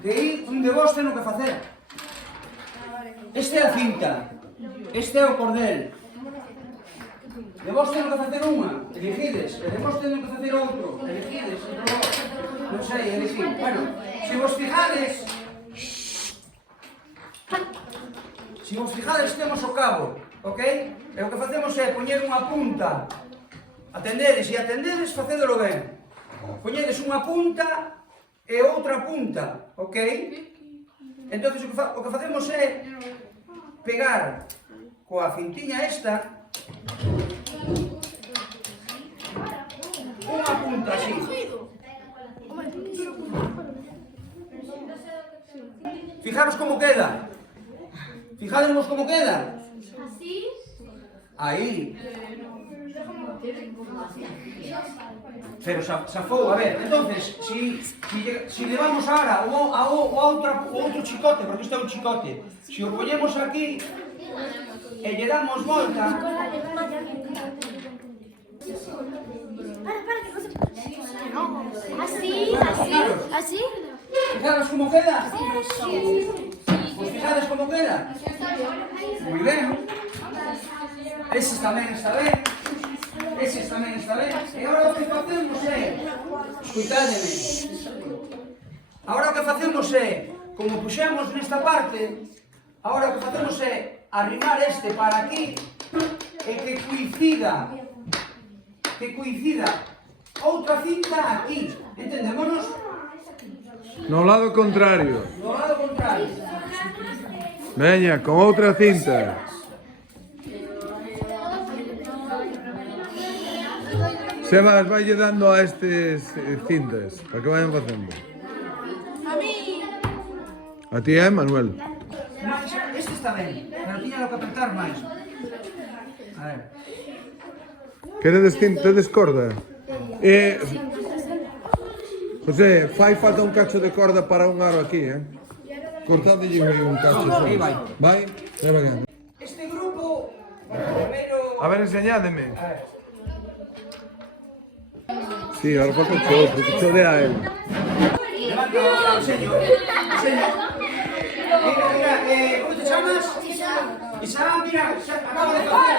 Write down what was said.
de aí un de vos ten o que facer. Este é a cinta, este é o cordel. De vos ten o que facer unha, elegides, e de vos ten o que facer outro, elegides, non sei, elegir. Bueno, se vos fijades temos o cabo, ok? E o que facemos é poñer unha punta, atendedes e atendedes, facédolo ben. Poñedes unha punta e outra punta, ok? Entón o que facemos é pegar coa cintiña esta unha punta así. Fijaros como queda. Fijademos como queda. Así. Aí. Pero safou, a ver, entonces, si levamos ahora o outro chicote, porque isto é un chicote, se o poñemos aquí e lle damos volta, Así. fijaros como queda? Pues fijades como queda? Moi ben. Eses tamén está ben. Eses tamén está ben. E agora o que facemos é... Escuitádeme. Agora o que facemos é, como puxemos nesta parte, agora o que facemos é arrimar este para aquí e que coincida outra cinta aquí. Entendémonos? No lado contrario. Do lado contrario. Veña, con outra cinta. Sebas, vaille dando a estes cintas, para que vayan facendo. A mí. A ti é, Manuel? Este está ben, pero tiña que apretar máis. A ver. Queredes cinta, tedes corda? José, fai falta un cacho de corda para un aro aquí, Cortadelle un cacho só. Aí vai. Vai? Vai, vai. Este grupo, primeiro... A ver, enseñádeme. A ver. Sí, ahora falta o outro, que chodea a él. Levanta o enseño. Mira, ¿cómo te chamas? Isabel, mira, acabo de facer